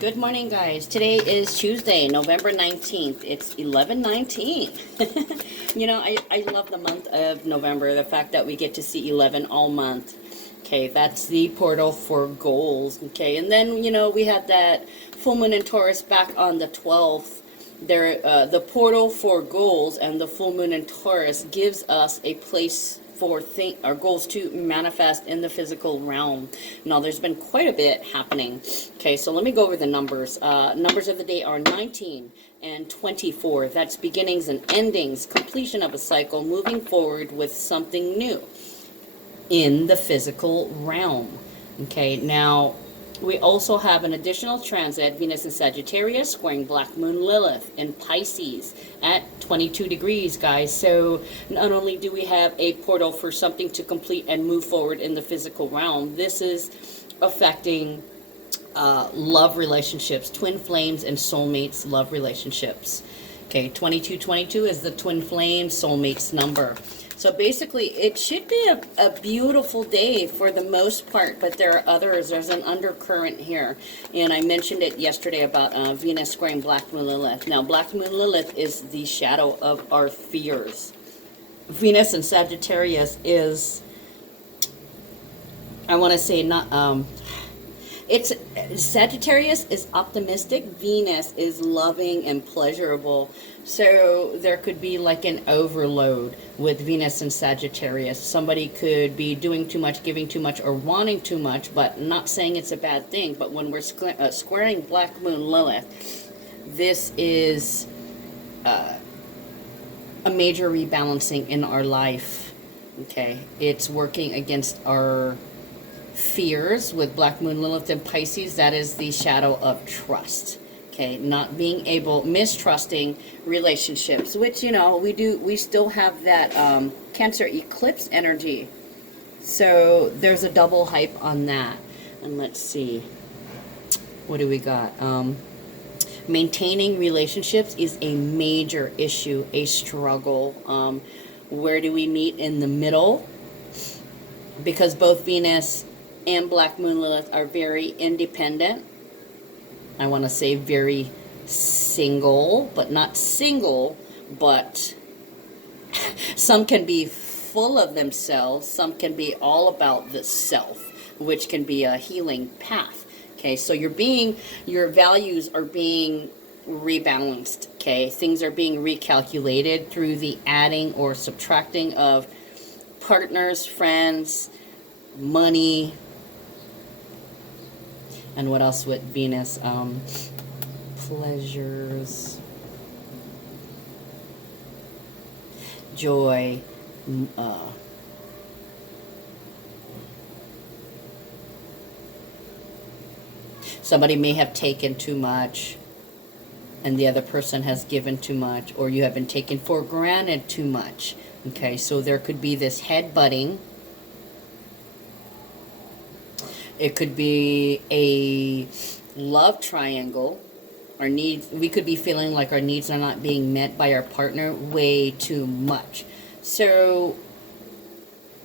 Good morning, guys. Today is Tuesday, November 19th. It's 11:19. You know, I love the month of November, the fact that we get to see 11 all month. Okay, that's the portal for goals. Okay, and then, you know, we had that full moon in Taurus back on the 12th. There, the portal for goals and the full moon in Taurus gives us a place for our goals to manifest in the physical realm. Now, there's been quite a bit happening. Okay, so let me go over the numbers. Numbers of the day are 19 and 24. That's beginnings and endings, completion of a cycle, moving forward with something new in the physical realm. Okay, now we also have an additional transit, Venus in Sagittarius, squaring Black Moon Lilith in Pisces at 22 degrees, guys. So not only do we have a portal for something to complete and move forward in the physical realm, this is affecting love relationships, twin flames and soulmates love relationships. Okay, 2222 is the twin flame soulmates number. So basically, it should be a beautiful day for the most part, but there are others. There's an undercurrent here, and I mentioned it yesterday about Venus squaring Black Moon Lilith. Now, Black Moon Lilith is the shadow of our fears. Venus in Sagittarius is, I want to say, not... It's Sagittarius is optimistic. Venus is loving and pleasurable. So there could be like an overload with Venus and Sagittarius. Somebody could be doing too much, giving too much, or wanting too much, but not saying it's a bad thing. But when we're squaring Black Moon Lilith, this is a major rebalancing in our life. Okay, it's working against our fears with Black Moon Lilith and Pisces. That is the shadow of trust. Okay, not being able, mistrusting relationships, which, you know, we still have that Cancer eclipse energy. So there's a double hype on that. And let's see, what do we got? Maintaining relationships is a major issue, a struggle. Where do we meet in the middle? Because both Venus and Black Moon Lilith are very independent. I want to say very single, but not single, but some can be full of themselves. Some can be all about the self, which can be a healing path. Okay, so your values are being rebalanced. Okay, things are being recalculated through the adding or subtracting of partners, friends, money. And what else with Venus? Pleasures, joy, somebody may have taken too much and the other person has given too much, or you have been taken for granted too much. Okay, so there could be this headbutting. It could be a love triangle. Our needs, we could be feeling like our needs are not being met by our partner way too much. So,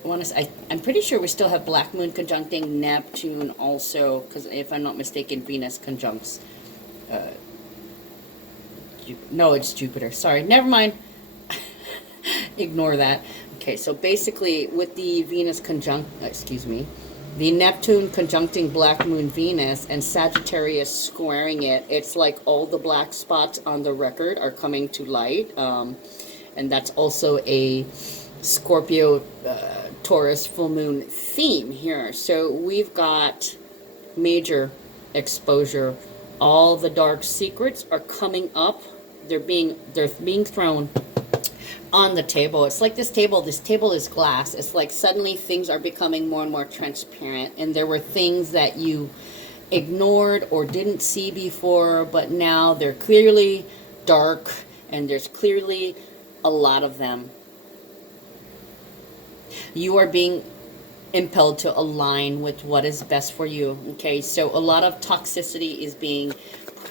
I'm pretty sure we still have Black Moon conjuncting Neptune also, because if I'm not mistaken, Venus conjuncts. No, it's Jupiter. Sorry, never mind. Ignore that. Okay, so basically, with the Venus the Neptune conjuncting Black Moon Venus and Sagittarius squaring it, it's like all the black spots on the record are coming to light. And that's also a Scorpio Taurus full moon theme here. So we've got major exposure. All the dark secrets are coming up. They're being thrown on the table. It's like this table is glass. It's like suddenly things are becoming more and more transparent, and there were things that you ignored or didn't see before, but now they're clearly dark, and there's clearly a lot of them. You are being impelled to align with what is best for you. Okay, so a lot of toxicity is being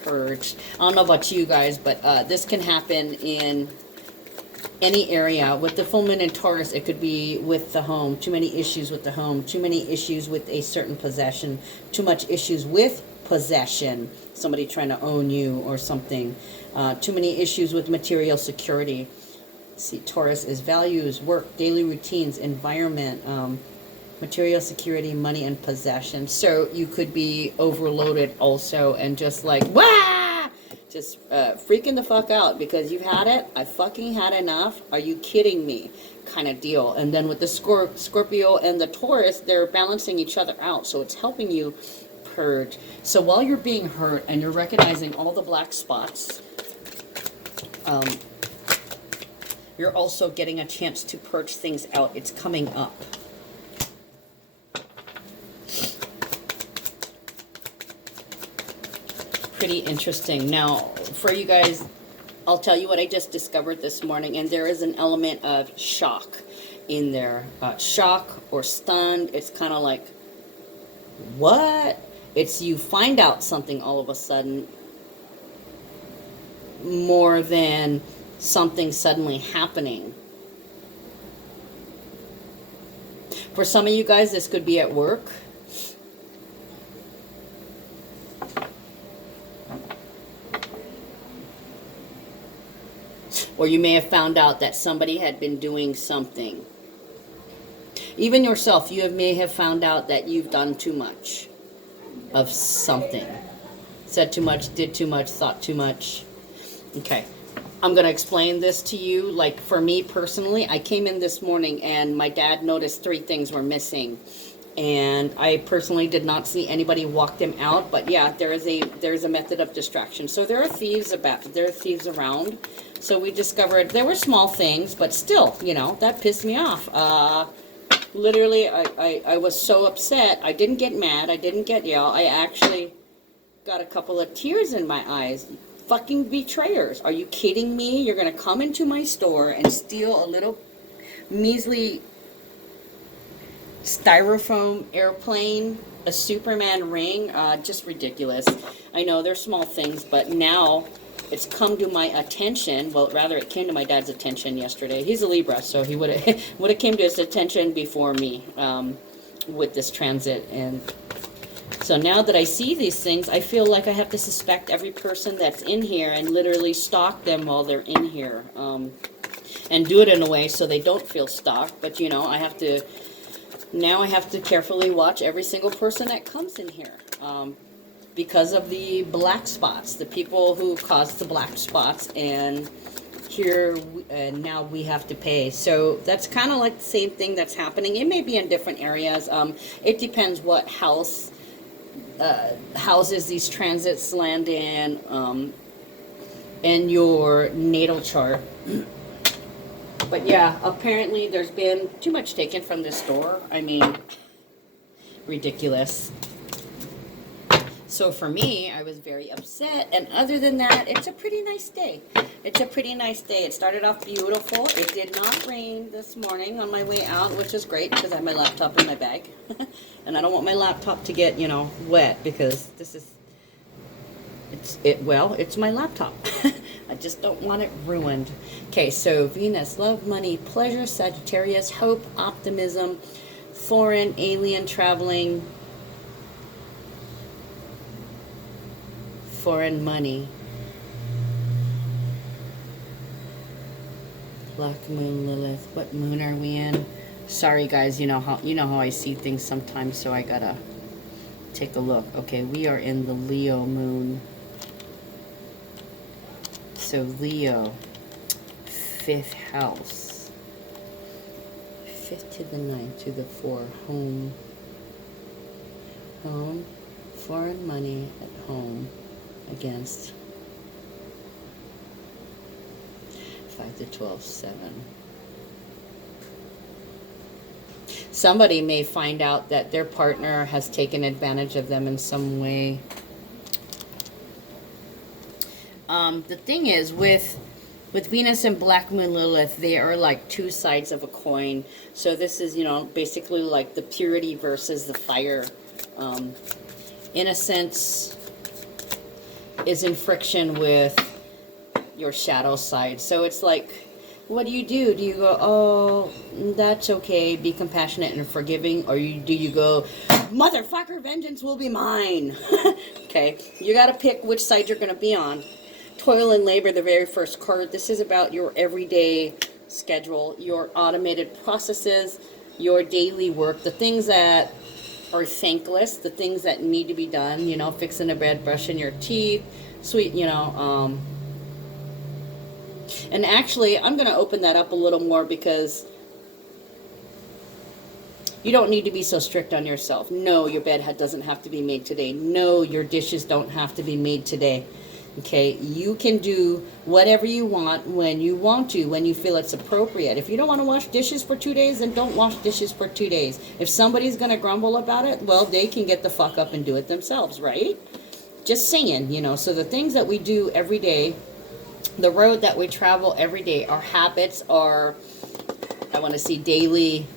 purged. I don't know about you guys, but this can happen in any area. With the full moon in Taurus, it could be with the home. Too many issues with the home. Too many issues with a certain possession. Too much issues with possession, somebody trying to own you or something. Too many issues with material security. See, Taurus is values, work, daily routines, environment, material security, money, and possession. So you could be overloaded also and just like, wah! Just freaking the fuck out because you've had it. I fucking had enough. Are you kidding me? Kind of deal. And then with the Scorpio and the Taurus, they're balancing each other out. So it's helping you purge. So while you're being hurt and you're recognizing all the black spots, you're also getting a chance to purge things out. It's coming up. Pretty interesting. Now, for you guys, I'll tell you what I just discovered this morning, and there is an element of shock in there. Shock or stunned. It's kind of like, what? It's you find out something all of a sudden more than something suddenly happening. For some of you guys, this could be at work. Or you may have found out that somebody had been doing something. Even yourself, may have found out that you've done too much of something. Said too much, did too much, thought too much. Okay. I'm going to explain this to you. Like for me personally, I came in this morning and my dad noticed 3 things were missing. And I personally did not see anybody walk them out. But yeah, there's a method of distraction. So there are thieves around. So we discovered there were small things, but still, you know, that pissed me off. Literally, I was so upset. I didn't get mad. I didn't get yell. I actually got a couple of tears in my eyes. Fucking betrayers. Are you kidding me? You're going to come into my store and steal a little measly styrofoam airplane, a Superman ring. Just ridiculous. I know they're small things, but now it's come to my attention. Well, rather, it came to my dad's attention yesterday. He's a Libra, so he would have came to his attention before me with this transit. And so now that I see these things, I feel like I have to suspect every person that's in here and literally stalk them while they're in here. And do it in a way so they don't feel stalked. But, you know, I have to carefully watch every single person that comes in here. Because of the black spots, the people who caused the black spots, and here now we have to pay. So that's kind of like the same thing that's happening. It may be in different areas. It depends what houses these transits land in your natal chart. But yeah, apparently there's been too much taken from this store. I mean, ridiculous. So for me, I was very upset. And other than that, it's a pretty nice day. It's a pretty nice day. It started off beautiful. It did not rain this morning on my way out, which is great because I have my laptop in my bag. And I don't want my laptop to get, you know, wet because this is, it's my laptop. I just don't want it ruined. Okay, so Venus, love, money, pleasure, Sagittarius, hope, optimism, foreign, alien, traveling, foreign money, Black Moon, Lilith. What moon are we in? Sorry guys, you know how I see things sometimes, so I gotta take a look. Okay, we are in the Leo moon. So Leo, 5th house, 5th to the 9th to the 4, home, foreign money at home, against 5 to 12, 7. Somebody may find out that their partner has taken advantage of them in some way. The thing is, with Venus and Black Moon Lilith, they are like 2 sides of a coin. So this is, you know, basically like the purity versus the fire. In a sense, is in friction with your shadow side. So it's like, what do? Do you go, oh, that's okay, be compassionate and forgiving? Or do you go, Motherfucker, vengeance will be mine. Okay, you got to pick which side you're going to be on. Toil and labor, the very first card. This is about your everyday schedule, your automated processes, your daily work, the things that are thankless, the things that need to be done, you know, fixing the bed, brushing your teeth, sweet, you know, and actually, I'm going to open that up a little more because you don't need to be so strict on yourself. No, your bed doesn't have to be made today. No, your dishes don't have to be made today. Okay, you can do whatever you want when you want to, when you feel it's appropriate. If you don't want to wash dishes for 2 days, then don't wash dishes for 2 days. If somebody's going to grumble about it, well, they can get the fuck up and do it themselves, right? Just saying, you know, so the things that we do every day, the road that we travel every day, our habits are, I want to see daily,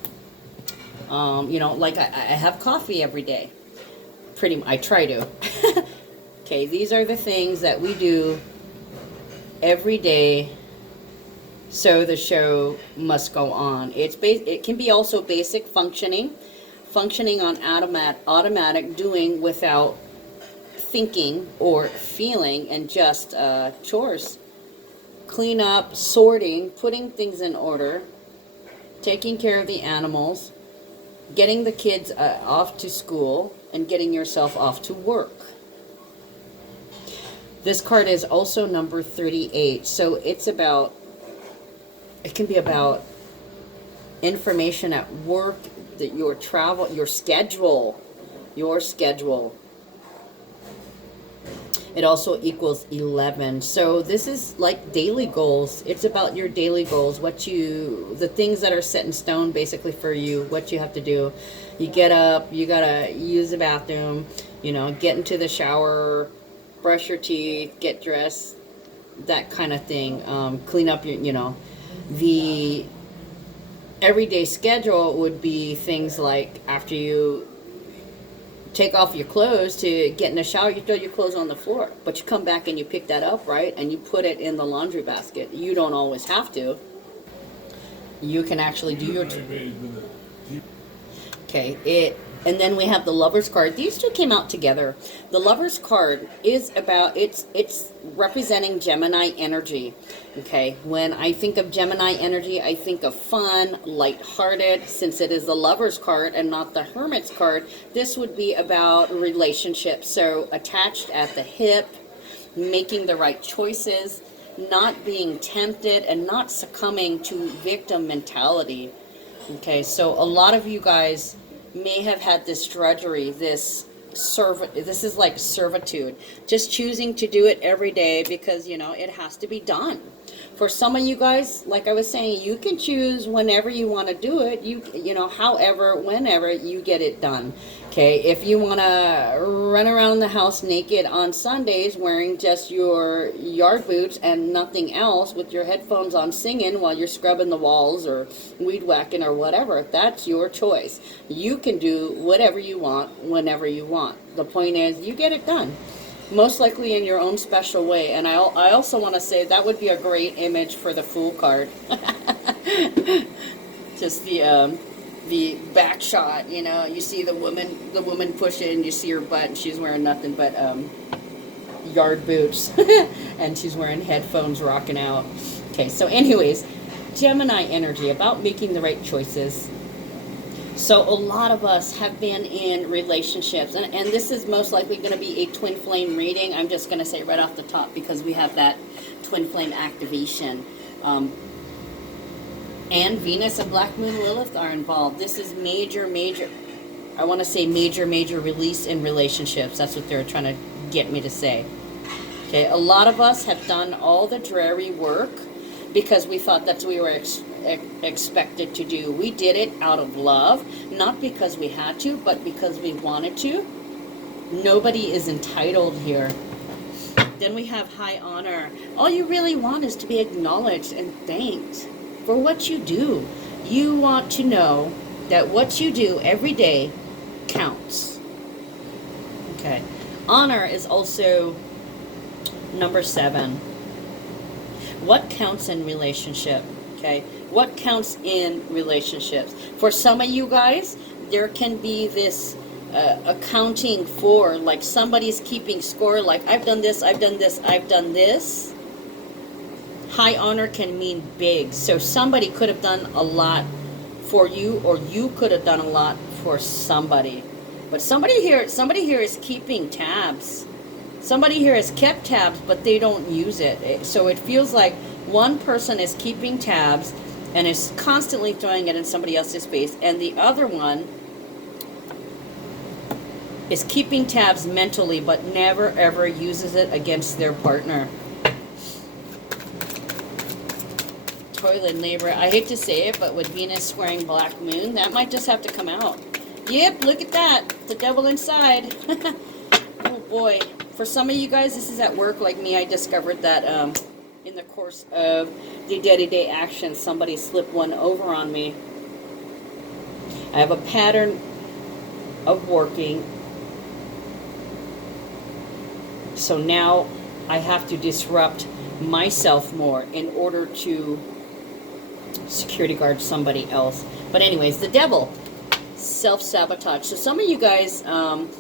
you know, like I have coffee every day. I try to. Okay, these are the things that we do every day, so the show must go on. It can be also basic functioning on automatic, doing without thinking or feeling, and just chores. Clean up, sorting, putting things in order, taking care of the animals, getting the kids off to school, and getting yourself off to work. This card is also number 38, so it can be about information at work, that your travel, your schedule. It also equals 11. So this is like daily goals. It's about your daily goals, the things that are set in stone basically for you, what you have to do. You get up, you gotta use the bathroom, you know, get into the shower, brush your teeth, get dressed, that kind of thing. Clean up your, you know, the everyday schedule would be things like after you take off your clothes to get in the shower, you throw your clothes on the floor, but you come back and you pick that up, right? And you put it in the laundry basket. You don't always have to. You can actually do your... Okay, and then we have the Lover's card. These two came out together. The Lover's card is about, it's representing Gemini energy. Okay, when I think of Gemini energy, I think of fun, lighthearted. Since it is the Lover's card and not the Hermit's card, this would be about relationships. So attached at the hip, making the right choices, not being tempted, and not succumbing to victim mentality. Okay, so a lot of you guys may have had this drudgery, this is like servitude, just choosing to do it every day because, you know, it has to be done. For some of you guys, like I was saying, you can choose whenever you want to do it, you know, however, whenever you get it done. Okay, if you want to run around the house naked on Sundays wearing just your yard boots and nothing else with your headphones on singing while you're scrubbing the walls or weed whacking or whatever, that's your choice. You can do whatever you want whenever you want. The point is, you get it done. Most likely in your own special way. And I also want to say that would be a great image for the Fool card. Just the back shot, you know, you see the woman push in, you see her butt, and she's wearing nothing but yard boots, and she's wearing headphones, rocking out. Okay, so anyways, Gemini energy, about making the right choices. So a lot of us have been in relationships, and this is most likely going to be a twin flame reading. I'm just going to say right off the top because we have that twin flame activation. And Venus and Black Moon Lilith are involved. This is major, I want to say major release in relationships. That's what they're trying to get me to say. Okay, a lot of us have done all the dreary work because we thought that's what we were expected to do. We did it out of love, not because we had to, but because we wanted to. Nobody is entitled here. Then we have high honor. All you really want is to be acknowledged and thanked for what you do. You want to know that what you do every day counts. Okay. Honor is also number 7. What counts in relationship? Okay. What counts in relationships? For some of you guys, there can be this accounting for, like somebody's keeping score, like I've done this, I've done this, I've done this. High honor can mean big. So somebody could have done a lot for you, or you could have done a lot for somebody. But somebody here is keeping tabs. Somebody here has kept tabs, but they don't use it. So it feels like one person is keeping tabs and is constantly throwing it in somebody else's face, and the other one is keeping tabs mentally, but never ever uses it against their partner. Toilet neighbor. I hate to say it, but with Venus squaring Black Moon, that might just have to come out. Yep, look at that. The devil inside. Oh boy. For some of you guys, this is at work like me. I discovered that in the course of the day-to-day action, somebody slipped one over on me. I have a pattern of working. So now I have to disrupt myself more in order to security guard somebody else. But anyways, the devil, self-sabotage. So some of you guys,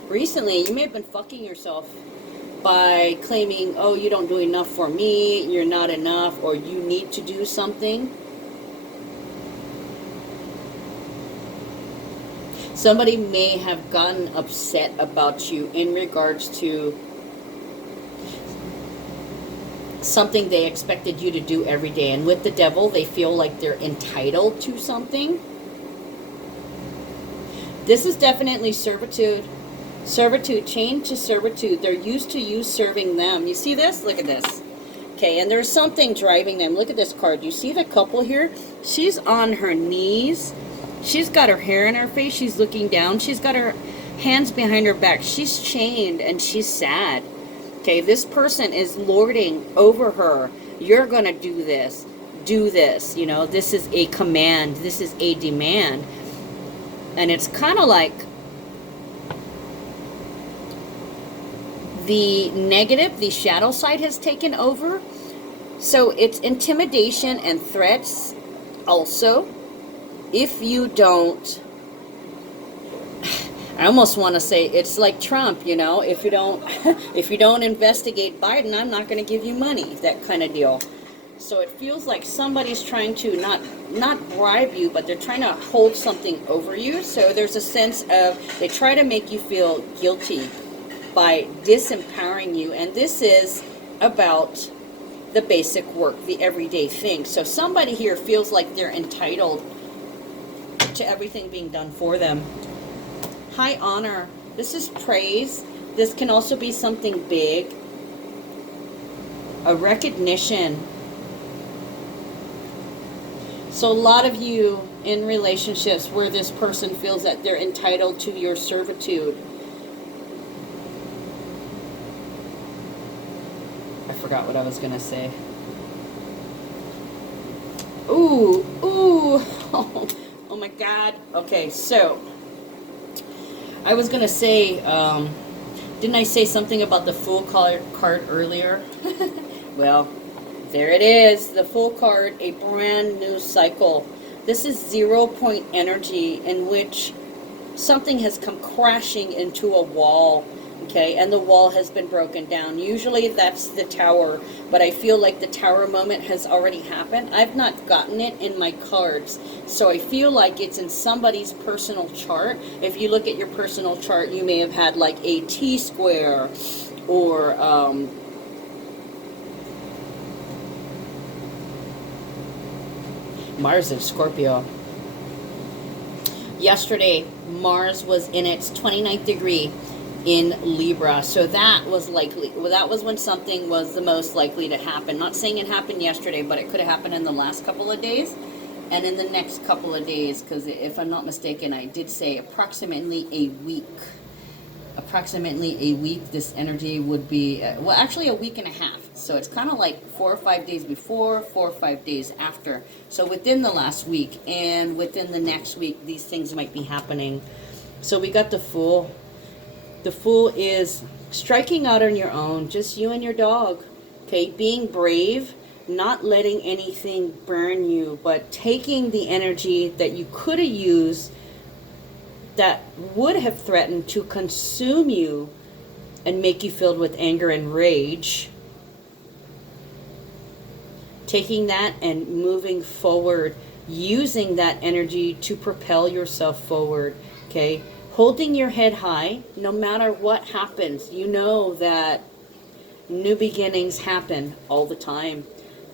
recently, you may have been fucking yourself by claiming, oh, you don't do enough for me, you're not enough, or you need to do something. Somebody may have gotten upset about you in regards to something they expected you to do every day. And with the devil, they feel like they're entitled to something. This is definitely servitude. Servitude, chained to servitude. They're used to you serving them. You see this? Look at this. Okay, and there's something driving them. Look at this card. You see the couple here? She's on her knees. She's got her hair in her face. She's looking down. She's got her hands behind her back. She's chained and she's sad. Okay, this person is lording over her. You're going to do this. Do this. You know, this is a command. This is a demand. And it's kind of like the negative, the shadow side has taken over. So it's intimidation and threats also. If you don't, I almost want to say it's like Trump, you know, if you don't investigate Biden, I'm not going to give you money, that kind of deal. So it feels like somebody's trying to not bribe you, but they're trying to hold something over you. So there's a sense of, they try to make you feel guilty by disempowering you. And this is about the basic work, the everyday thing. So somebody here feels like they're entitled to everything being done for them. High honor. This is praise. This can also be something big. A recognition. So a lot of you in relationships where this person feels that they're entitled to your servitude. I forgot what I was going to say. Ooh, ooh. Oh my God. Okay, so I was going to say, didn't I say something about the Fool card earlier? Well, there it is, the Fool card, a brand new cycle. This is 0 point energy in which something has come crashing into a wall, okay, and the wall has been broken down. Usually that's the tower, but I feel like the tower moment has already happened. I've not gotten it in my cards, so I feel like it's in somebody's personal chart. If you look at your personal chart, you may have had like a T-square or Mars in Scorpio. Yesterday, Mars was in its 29th degree in Libra. So that was likely. Well, that was when something was the most likely to happen. Not saying it happened yesterday, but it could have happened in the last couple of days and in the next couple of days. Because if I'm not mistaken, I did say approximately a week. Approximately a week, this energy would be, well, actually a week and a half. So it's kind of like 4 or 5 days before, 4 or 5 days after. So within the last week and within the next week, these things might be happening. So we got the Fool. The Fool is striking out on your own, just you and your dog. Okay, being brave, not letting anything burn you, but taking the energy that you could have used that would have threatened to consume you and make you filled with anger and rage, taking that and moving forward, using that energy to propel yourself forward, okay? Holding your head high, no matter what happens. You know that new beginnings happen all the time.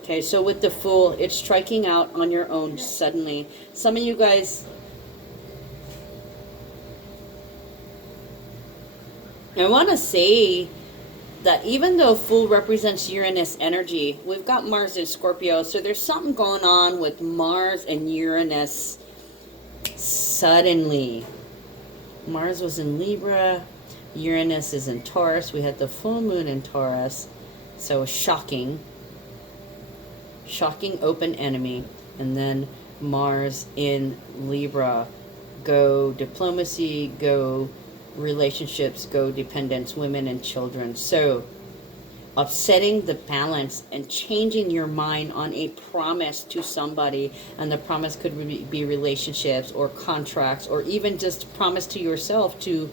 Okay, so with the Fool, it's striking out on your own suddenly. Some of you guys, I want to say that even though Fool represents Uranus energy, we've got Mars in Scorpio, so there's something going on with Mars and Uranus suddenly. Mars was in Libra, Uranus is in Taurus. We had the full moon in Taurus, so shocking open enemy. And then Mars in Libra, go diplomacy, go relationships, go dependence, women and children. So upsetting the balance and changing your mind on a promise to somebody, and the promise could be relationships or contracts, or even just promise to yourself to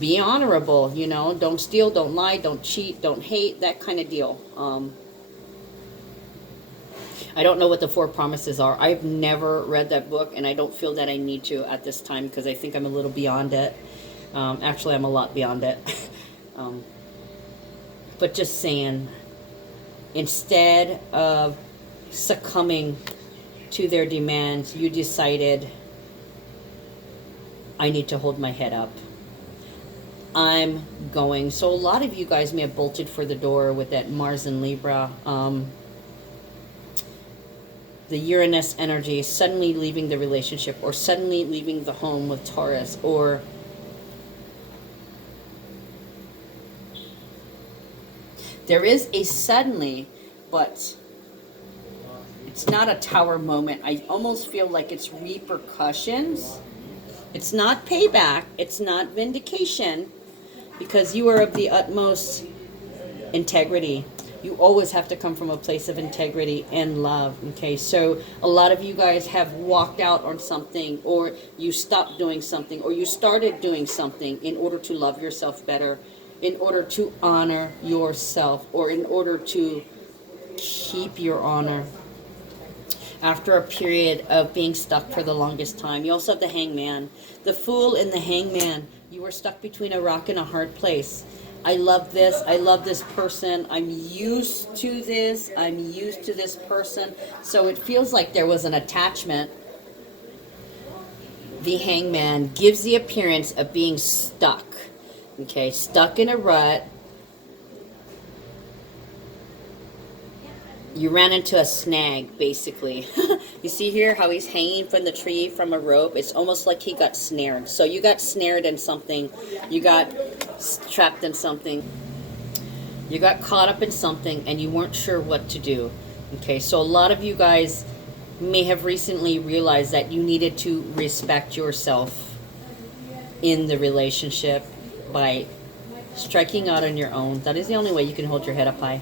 be honorable, you know, don't steal, don't lie, don't cheat, don't hate, that kind of deal. I don't know what the 4 promises are. I've never read that book, and I don't feel that I need to at this time, because I think I'm a little beyond it. Actually, I'm a lot beyond it. But just saying, instead of succumbing to their demands, you decided, I need to hold my head up. I'm going. So a lot of you guys may have bolted for the door with that Mars and Libra. The Uranus energy, suddenly leaving the relationship, or suddenly leaving the home with Taurus, or there is a suddenly, but it's not a tower moment. I almost feel like it's repercussions. It's not payback. It's not vindication, because you are of the utmost integrity. You always have to come from a place of integrity and love, okay? So a lot of you guys have walked out on something, or you stopped doing something, or you started doing something in order to love yourself better, in order to honor yourself, or in order to keep your honor after a period of being stuck for the longest time. You also have the Hangman. The Fool and the Hangman. You were stuck between a rock and a hard place. I love this. I love this person. I'm used to this. I'm used to this person. So it feels like there was an attachment. The Hangman gives the appearance of being stuck. Okay, stuck in a rut. You ran into a snag, basically. You see here how he's hanging from the tree from a rope? It's almost like he got snared. So you got snared in something. You got trapped in something. You got caught up in something, and you weren't sure what to do. Okay, so a lot of you guys may have recently realized that you needed to respect yourself in the relationship by striking out on your own. That is the only way you can hold your head up high.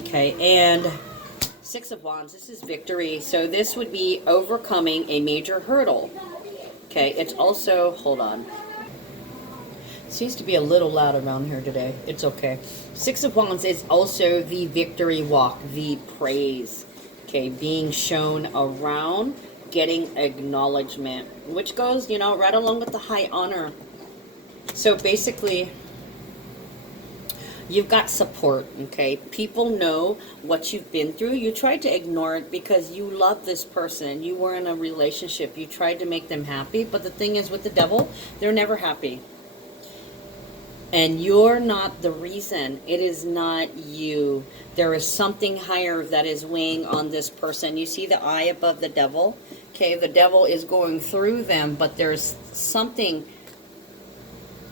Okay, and 6 of Wands, this is victory. So this would be overcoming a major hurdle. Okay, it's also, hold on. Seems to be a little loud around here today. It's okay. 6 of Wands is also the victory walk, the praise. Okay, being shown around, getting acknowledgement, which goes, you know, right along with the high honor. So basically, you've got support, okay? People know what you've been through. You tried to ignore it because you love this person. You were in a relationship. You tried to make them happy. But the thing is, with the devil, they're never happy. And you're not the reason. It is not you. There is something higher that is weighing on this person. You see the eye above the devil? Okay, the devil is going through them, but there's something,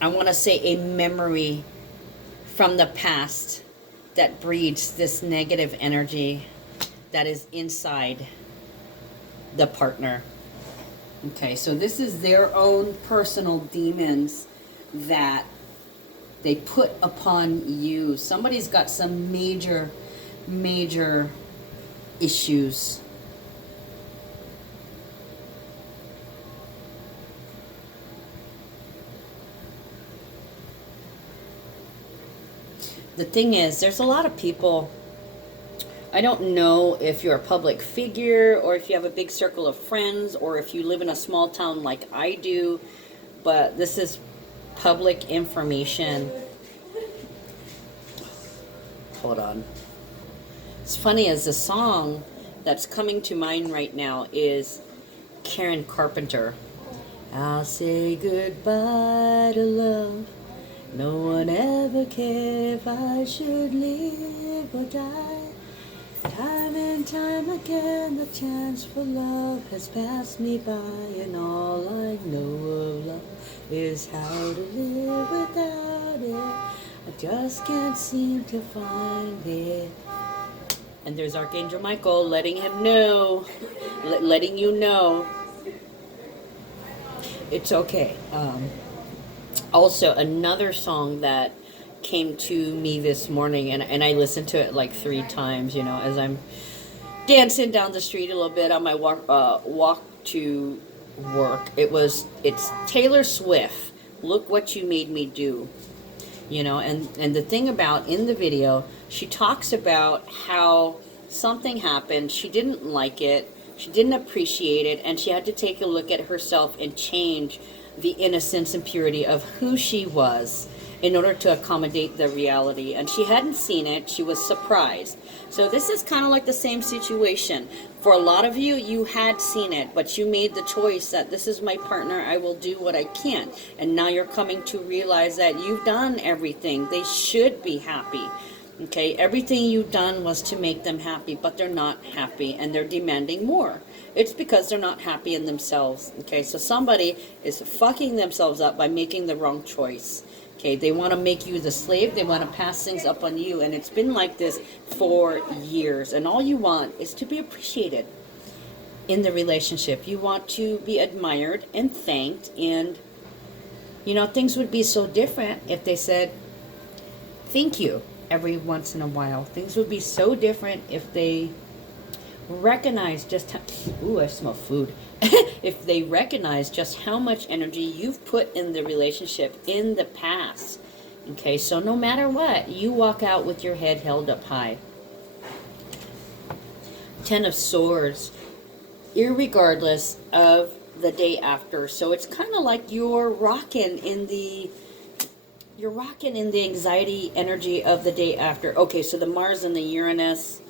I want to say a memory from the past that breeds this negative energy that is inside the partner. Okay, so this is their own personal demons that they put upon you. Somebody's got some major issues. the thing is, there's a lot of people. I don't know if you're a public figure or if you have a big circle of friends or if you live in a small town like I do, but this is public information. Hold on. It's funny, as the song that's coming to mind right now is Karen Carpenter. I'll say goodbye to love. No one ever cared if I should live or die. Time and time again, the chance for love has passed me by, and all I know of love is how to live without it. I just can't seem to find it. And there's Archangel Michael letting him know, letting you know it's okay. Also, another song that came to me this morning, and I listened to it like 3 times, you know, as I'm dancing down the street a little bit on my walk to work. It's Taylor Swift, Look What You Made Me Do. You know, and the thing about, in the video, she talks about how something happened, she didn't like it, she didn't appreciate it, and she had to take a look at herself and change the innocence and purity of who she was in order to accommodate the reality. And she hadn't seen it, she was surprised. So this is kind of like the same situation. For a lot of you, you had seen it, but you made the choice that this is my partner, I will do what I can. And now you're coming to realize that you've done everything. They should be happy. Okay, everything you've done was to make them happy, but they're not happy and they're demanding more. It's because they're not happy in themselves. Okay, so somebody is fucking themselves up by making the wrong choice. Okay, they want to make you the slave, they want to pass things up on you, and it's been like this for years. And all you want is to be appreciated in the relationship. You want to be admired and thanked, and you know, things would be so different if they said thank you every once in a while. Things would be so different if they recognize just how, ooh, I smell food. If they recognize just how much energy you've put in the relationship in the past. Okay, so no matter what, you walk out with your head held up high. 10 of Swords, irregardless of the day after. So it's kind of like you're rocking in the anxiety energy of the day after. Okay, so the Mars and the Uranus.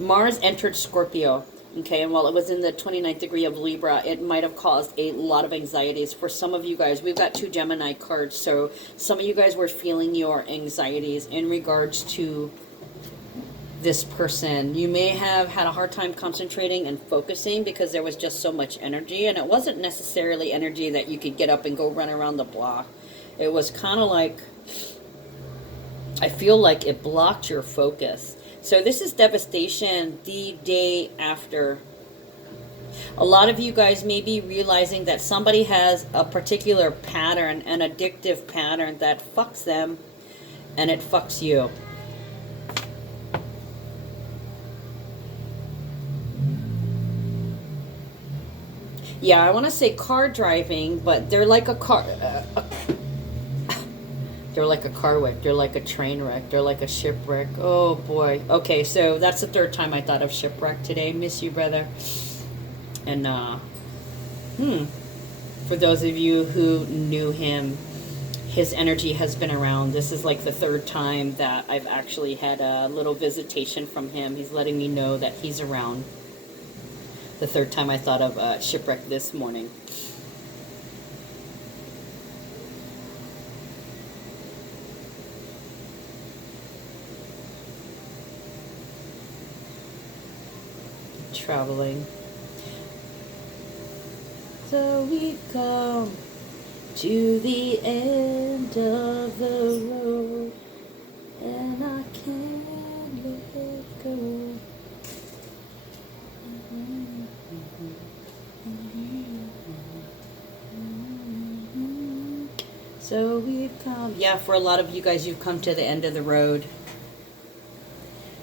Mars entered Scorpio. Okay, and while it was in the 29th degree of Libra, it might have caused a lot of anxieties for some of you guys. We've got 2 Gemini cards, so some of you guys were feeling your anxieties in regards to this person. You may have had a hard time concentrating and focusing because there was just so much energy, and it wasn't necessarily energy that you could get up and go run around the block. It was kind of like, I feel like it blocked your focus. So this is devastation the day after. A lot of you guys may be realizing that somebody has a particular pattern, an addictive pattern that fucks them and it fucks you. Yeah, I want to say car driving, but they're like a car... they're like a car wreck. They're like a train wreck. They're like a shipwreck. Oh, boy. Okay, so that's the 3rd time I thought of shipwreck today. Miss you, brother. And, for those of you who knew him, his energy has been around. This is like the 3rd time that I've actually had a little visitation from him. He's letting me know that he's around. The 3rd time I thought of shipwreck this morning. Traveling. So we come to the end of the road, and I can't let go. So we've come. Yeah, for a lot of you guys, you've come to the end of the road.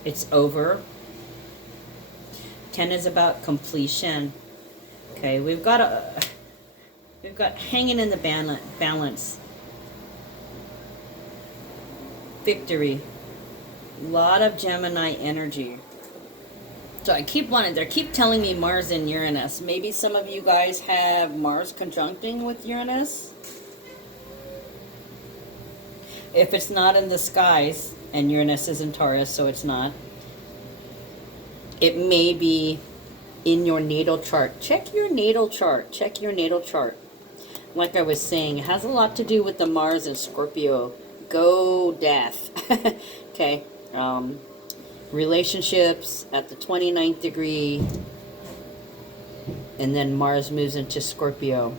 It's over. 10 is about completion. Okay, we've got hanging in the balance. victory. A lot of Gemini energy. So I keep wanting, they keep telling me Mars and Uranus. Maybe some of you guys have Mars conjuncting with Uranus. If it's not in the skies, and Uranus is in Taurus, so it's not, it may be in your natal chart. Check your natal chart. Check your natal chart. Like I was saying, it has a lot to do with the Mars and Scorpio. Go death. Okay. Relationships at the 29th degree, and then Mars moves into Scorpio.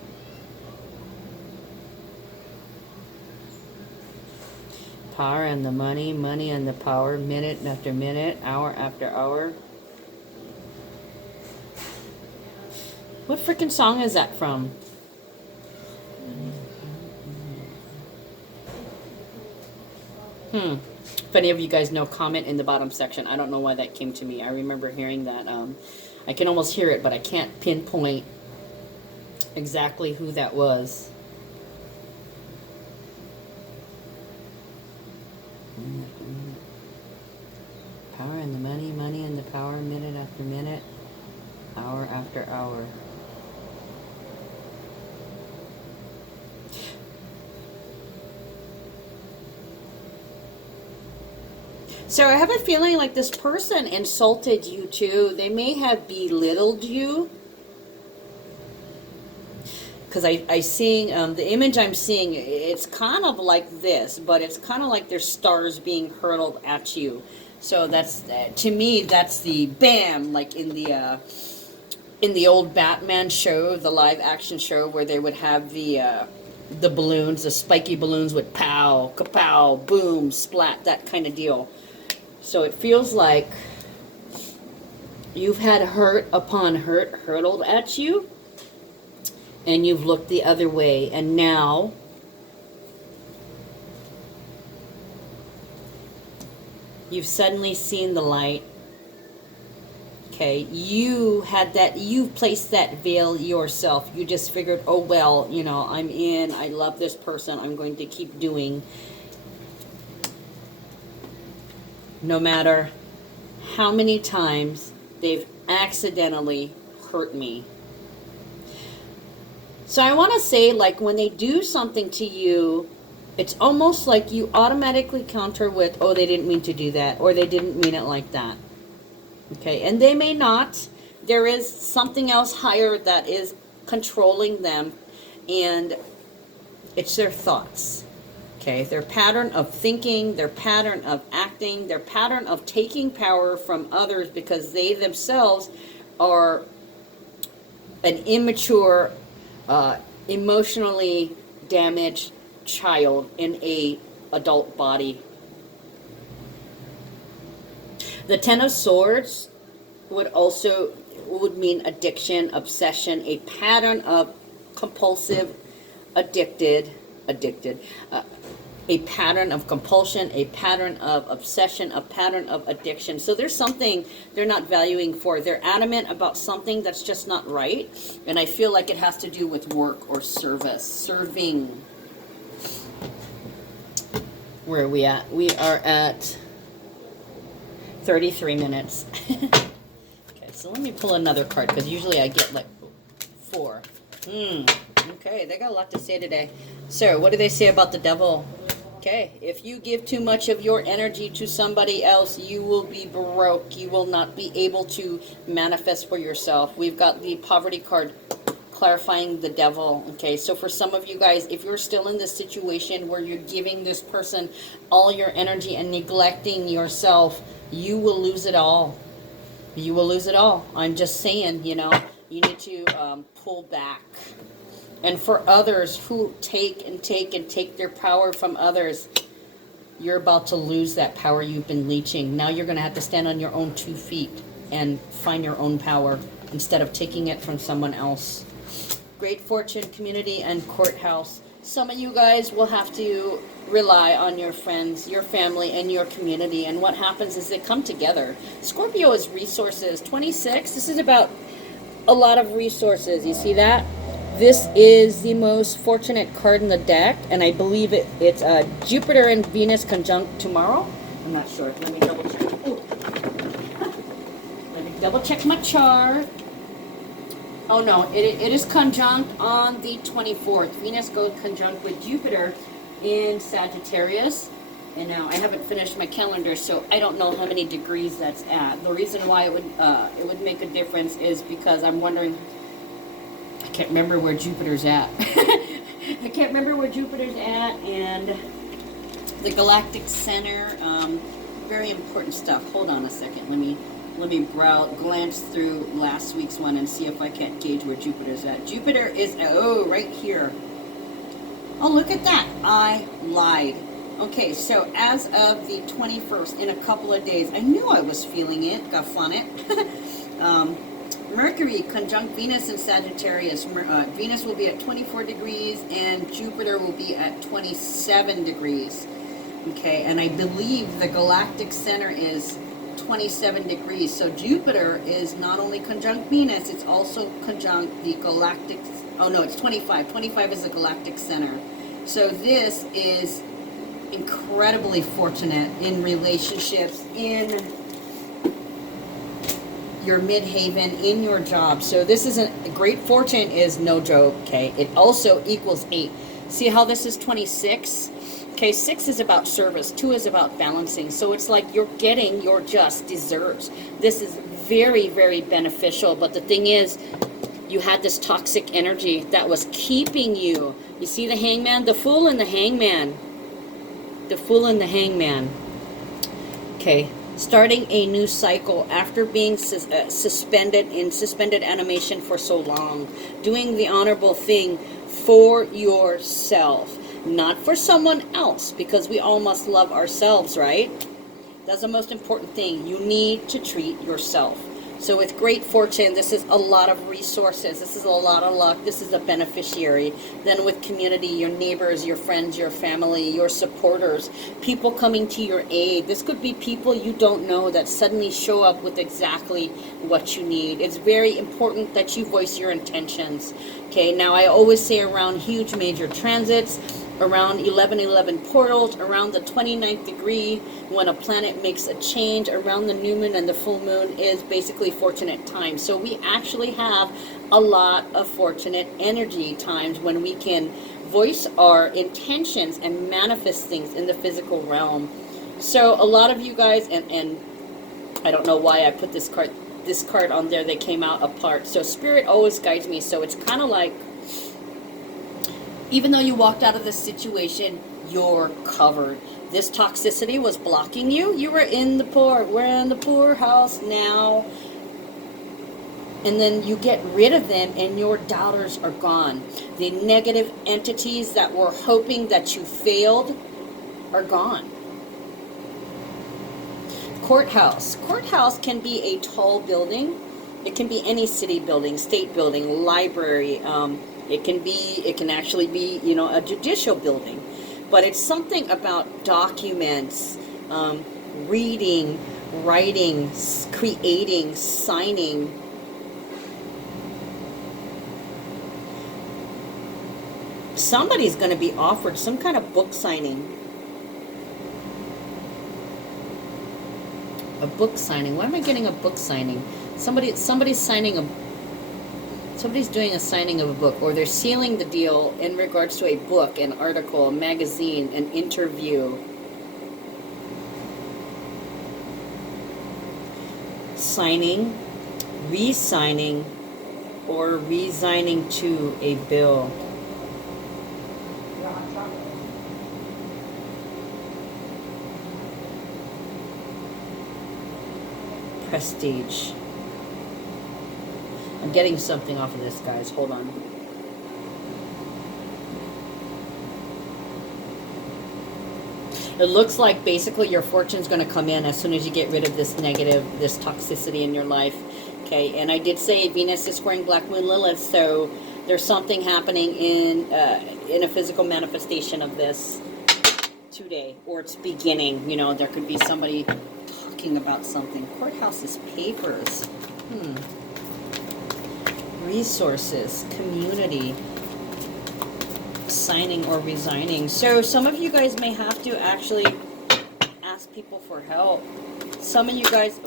Power and the money, money and the power, minute after minute, hour after hour. What freaking song is that from? If any of you guys know, comment in the bottom section. I don't know why that came to me. I remember hearing that. I can almost hear it, but I can't pinpoint exactly who that was. Power and the money, money and the power, minute after minute, hour after hour. So I have a feeling like this person insulted you too. They may have belittled you. Because I seeing, the image I'm seeing, it's kind of like this, but it's kind of like there's stars being hurled at you. So that's, to me, that's the bam, like in the old Batman show, the live action show, where they would have the balloons, the spiky balloons would pow, kapow, boom, splat, that kind of deal. So it feels like you've had hurt upon hurt hurled at you, and you've looked the other way, and now you've suddenly seen the light. Okay, you placed that veil yourself. You just figured, oh well, you know, I'm in, I love this person, I'm going to keep doing. No matter how many times they've accidentally hurt me. So I want to say, like, when they do something to you, it's almost like you automatically counter with, oh, they didn't mean to do that, or they didn't mean it like that. Okay, and they may not. There is something else higher that is controlling them, and it's their thoughts. Okay, their pattern of thinking, their pattern of acting, their pattern of taking power from others because they themselves are an immature, emotionally damaged child in a adult body. The Ten of Swords would mean addiction, obsession, a pattern of compulsive, addicted, a pattern of compulsion, a pattern of obsession, a pattern of addiction. So there's something they're not valuing for. They're adamant about something that's just not right. And I feel like it has to do with work or service, serving. Where are we at? We are at 33 minutes. Okay, so let me pull another card, because usually I get like 4. Okay, they got a lot to say today. So what do they say about the devil? Okay, if you give too much of your energy to somebody else, you will be broke. You will not be able to manifest for yourself. We've got the poverty card clarifying the devil. Okay, so for some of you guys, if you're still in this situation where you're giving this person all your energy and neglecting yourself, you will lose it all. You will lose it all. I'm just saying, you know, you need to pull back. And for others who take their power from others, you're about to lose that power you've been leeching. Now you're going to have to stand on your own 2 feet and find your own power instead of taking it from someone else. Great fortune, community, and courthouse. Some of you guys will have to rely on your friends, your family, and your community. And what happens is they come together. Scorpio is resources. 26, this is about a lot of resources. You see that? This is the most fortunate card in the deck, and I believe it's Jupiter and Venus conjunct tomorrow. I'm not sure. Let me double check. Ooh. Let me double check my chart. Oh no, it is conjunct on the 24th. Venus goes conjunct with Jupiter in Sagittarius. And now I haven't finished my calendar, so I don't know how many degrees that's at. The reason why it would make a difference is because I'm wondering. I can't remember where Jupiter's at. I can't remember where Jupiter's at, and the galactic center. Very important stuff. Hold on a second. Let me glance through last week's one and see if I can't gauge where Jupiter's at. Jupiter is right here. Oh, look at that! I lied. Okay, so as of the 21st, in a couple of days, I knew I was feeling it. Got fun it. Mercury conjunct Venus in Sagittarius. Venus will be at 24 degrees and Jupiter will be at 27 degrees. Okay, and I believe the galactic center is 27 degrees. So Jupiter is not only conjunct Venus, it's also conjunct the galactic, oh no, it's 25. 25 is the galactic center. So this is incredibly fortunate in relationships, in your midhaven, in your job. So this is a great fortune is no joke, okay? It also equals 8. See how this is 26? Okay, 6 is about service, 2 is about balancing. So it's like you're getting your just deserves. This is very, very beneficial. But the thing is, you had this toxic energy that was keeping you. You see the hangman? The fool and the hangman. The fool and the hangman. Okay. Starting a new cycle after being suspended in suspended animation for so long. Doing the honorable thing for yourself, not for someone else, because we all must love ourselves, right? That's the most important thing. You need to treat yourself. So with great fortune, this is a lot of resources. This is a lot of luck. This is a beneficiary. Then with community, your neighbors, your friends, your family, your supporters, people coming to your aid. This could be people you don't know that suddenly show up with exactly what you need. It's very important that you voice your intentions. Okay, now I always say around huge major transits, around 1111 portals, around the 29th degree, when a planet makes a change, around the new moon and the full moon is basically fortunate time. So we actually have a lot of fortunate energy times when we can voice our intentions and manifest things in the physical realm. So a lot of you guys, and I don't know why I put this card on there, they came out apart. So Spirit always guides me, so it's kind of like, even though you walked out of this situation, you're covered. This toxicity was blocking you. You were in the poor. We're in the poorhouse now. And then you get rid of them and your doubters are gone. The negative entities that were hoping that you failed are gone. Courthouse. Courthouse can be a tall building. It can be any city building, state building, library. It can actually be, a judicial building. But it's something about documents, reading, writing, creating, signing. Somebody's going to be offered some kind of book signing. A book signing. Why am I getting a book signing? Somebody's doing a signing of a book, or they're sealing the deal in regards to a book, an article, a magazine, an interview. Signing, re-signing, or resigning to a bill. Prestige. I'm getting something off of this, guys. Hold on. It looks like basically your fortune's going to come in as soon as you get rid of this negative, this toxicity in your life. Okay, and I did say Venus is squaring Black Moon Lilith, so there's something happening in a physical manifestation of this today, or it's beginning. There could be somebody talking about something. Courthouse's papers. resources, community, signing or resigning. So some of you guys may have to actually ask people for help. Some of you guys,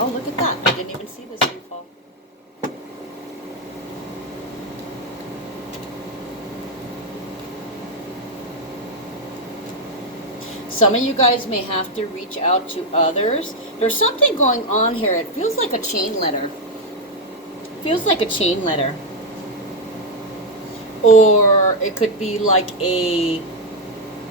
oh, look at that. I didn't even see this one fall. Some of you guys may have to reach out to others. There's something going on here. It feels like a chain letter. Feels like a chain letter. Or it could be like a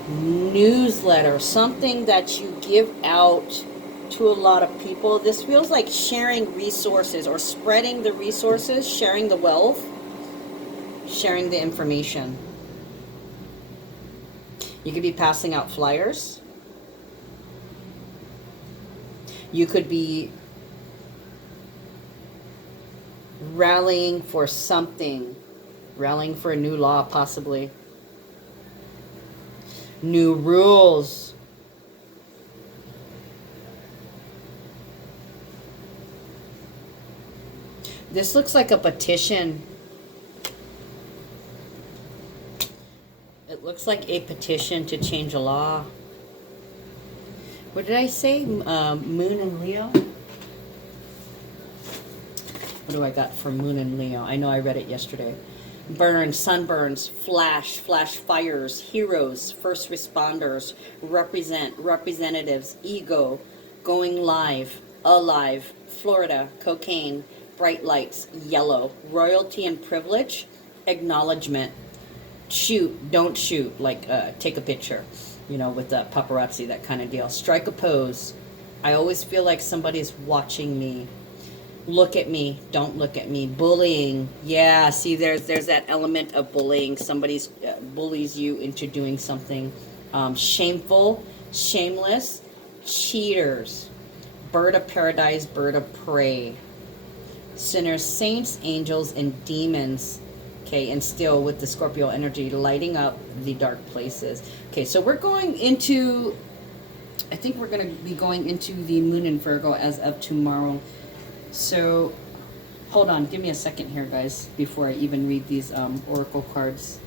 newsletter, something that you give out to a lot of people. This feels like sharing resources or spreading the resources, sharing the wealth, sharing the information. You could be passing out flyers. You could be rallying for something, rallying for a new law, possibly. New rules. This looks like a petition. It looks like a petition to change a law. What did I say? Moon and Leo? What do I got for Moon and Leo? I know I read it yesterday. Burns, sunburns, flash fires, heroes, first responders, representatives, ego, going live, alive, Florida, cocaine, bright lights, yellow, royalty and privilege, acknowledgement, shoot, don't shoot, like take a picture, you know, with the paparazzi, that kind of deal. Strike a pose. I always feel like somebody's watching me. Look at me, don't look at me. Bullying. Yeah, see, there's that element of bullying. Somebody's bullies you into doing something. Shameful, shameless, cheaters. Bird of paradise, bird of prey. Sinners, saints, angels, and demons. Okay, and still with the Scorpio energy, lighting up the dark places. Okay, so we're going into, I think we're going to be going into the Moon in Virgo as of tomorrow. So, hold on, give me a second here, guys, before I even read these oracle cards.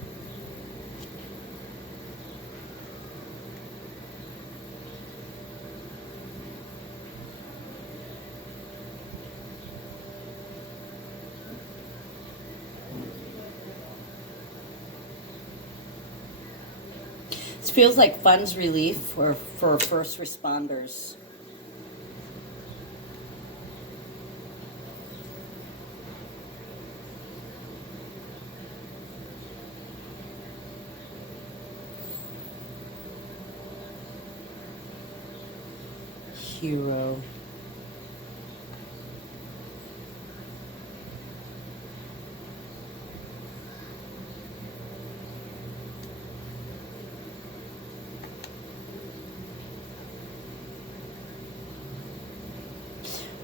This feels like funds relief for first responders. Hero.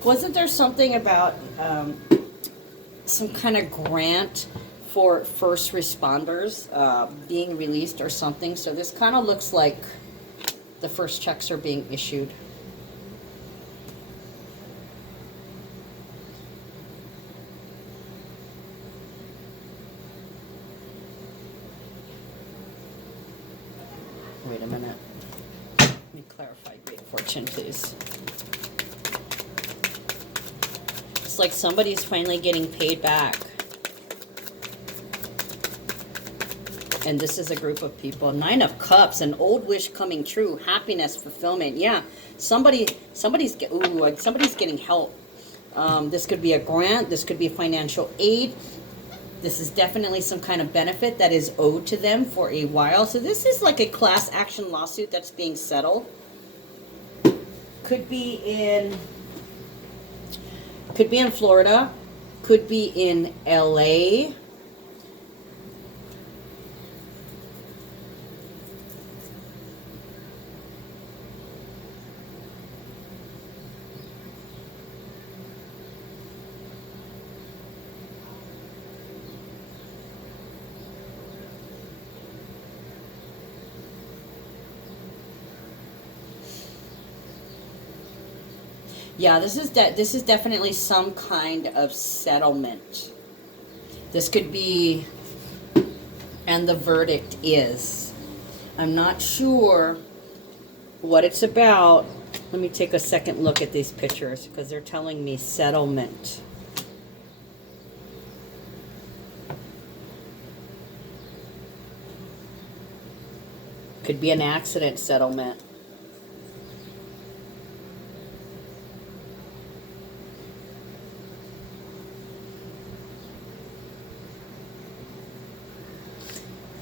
Wasn't there something about some kind of grant for first responders being released or something? So this kind of looks like the first checks are being issued. Wait a minute. Let me clarify Great Fortune, please. It's like somebody's finally getting paid back. And this is a group of people. 9 of Cups, an old wish coming true, happiness, fulfillment. Yeah, somebody's getting help. This could be a grant. This could be financial aid. This is definitely some kind of benefit that is owed to them for a while. So this is like a class action lawsuit that's being settled. Could be in Florida, could be in LA. Yeah, this is definitely some kind of settlement. This could be, and the verdict is. I'm not sure what it's about. Let me take a second look at these pictures because they're telling me settlement. Could be an accident settlement.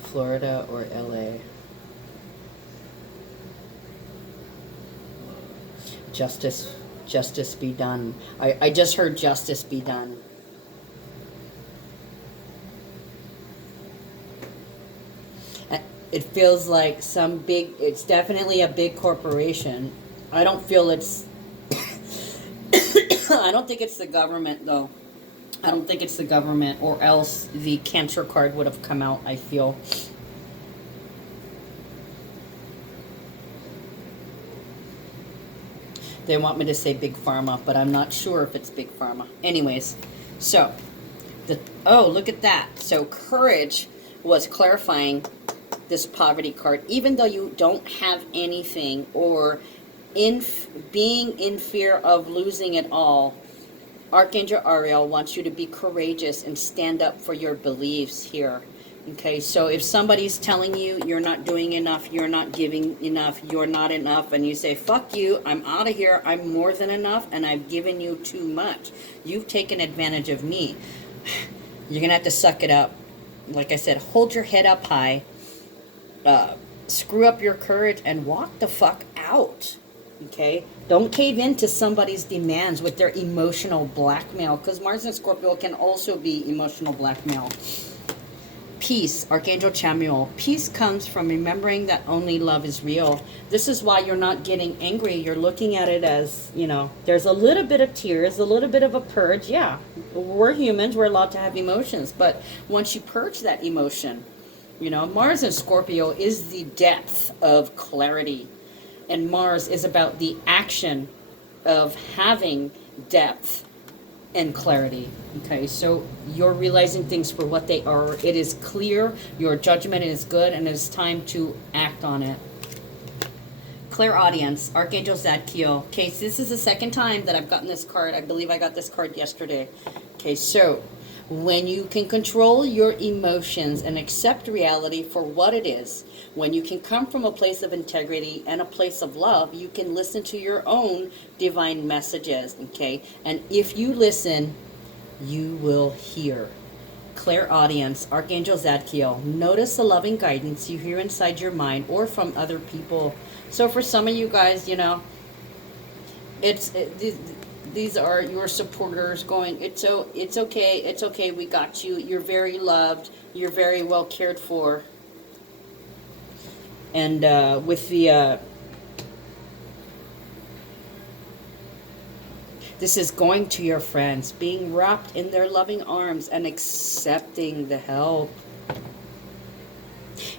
Florida or LA. Justice be done. I just heard justice be done. It feels like it's definitely a big corporation. I don't feel it's, I don't think it's the government though. I don't think it's the government, or else the Cancer card would have come out, I feel. They want me to say Big Pharma, but I'm not sure if it's Big Pharma. Anyways, so, oh, look at that. So courage was clarifying this poverty card. Even though you don't have anything, or being in fear of losing it all, Archangel Ariel wants you to be courageous and stand up for your beliefs here. Okay, so if somebody's telling you you're not doing enough, you're not giving enough, you're not enough, and you say, fuck you, I'm out of here, I'm more than enough, and I've given you too much. You've taken advantage of me. You're going to have to suck it up. Like I said, hold your head up high, screw up your courage, and walk the fuck out. Okay? Don't cave into somebody's demands with their emotional blackmail, because Mars and Scorpio can also be emotional blackmail. Peace, Archangel Chamuel. Peace comes from remembering that only love is real. This is why you're not getting angry. You're looking at it as, you know, there's a little bit of tears, a little bit of a purge. Yeah, we're humans. We're allowed to have emotions. But once you purge that emotion, you know, Mars and Scorpio is the depth of clarity. And Mars is about the action of having depth and clarity. Okay, so you're realizing things for what they are. It is clear, your judgment is good, and it's time to act on it. Clairaudience, Archangel Zadkiel. Okay, so this is the second time that I've gotten this card. I believe I got this card yesterday. Okay, so when you can control your emotions and accept reality for what it is, when you can come from a place of integrity and a place of love, you can listen to your own divine messages, okay? And if you listen, you will hear. Clairaudience, Archangel Zadkiel. Notice the loving guidance you hear inside your mind or from other people. So for some of you guys, you know, these are your supporters going, it's okay, we got you, you're very loved, you're very well cared for. And with the this is going to your friends, being wrapped in their loving arms and accepting the help.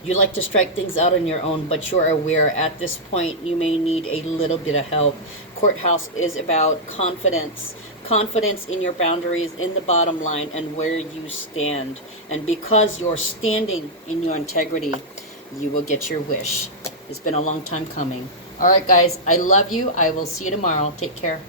You like to strike things out on your own, but you're aware at this point you may need a little bit of help. Courthouse is about confidence. Confidence in your boundaries, in the bottom line, and where you stand. And because you're standing in your integrity, you will get your wish. It's been a long time coming. All right, guys, I love you. I will see you tomorrow. Take care.